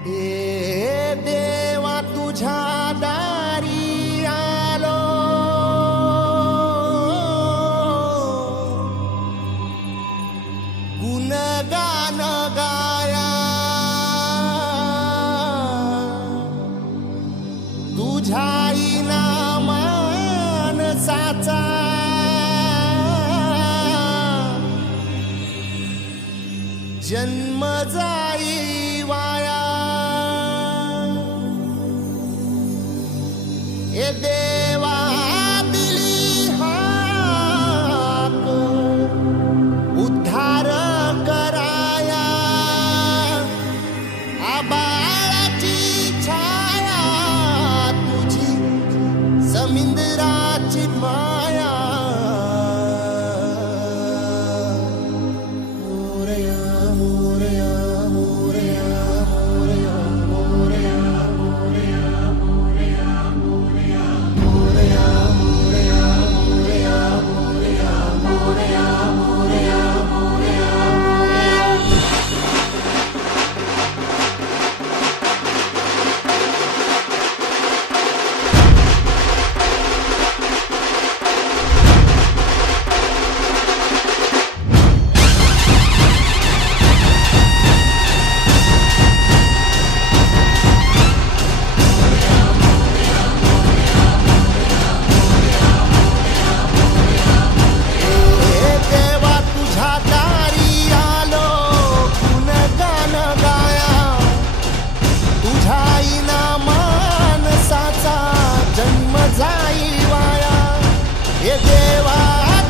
हे देवा तुझ्या दारी आलो, गुणगान गाया तुझ्या मानसाचा जन्म जाई वाया। ए देवा दिली हाक उद्धार कराया, आबाळाची छाया तुझी समिंदराची माया। हे देवा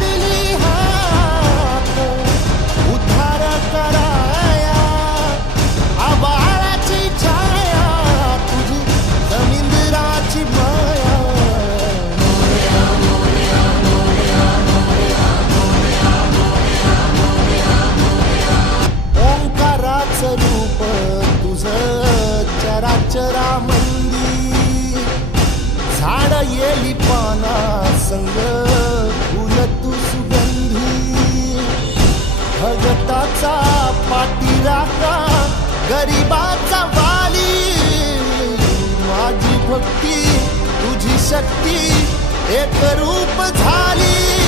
दिली हाक उद्धार कराया, आबाळाची छाया तुझी समिंदराची माया। ओंकाराचं रूप तुझं चराचरामंदी, झाड येली पाना संग फुल तू सुगंधी, भगताचा पाठीराखा गरिबाचा वाली, माझी भक्ती तुझी शक्ती एक रूप झाली।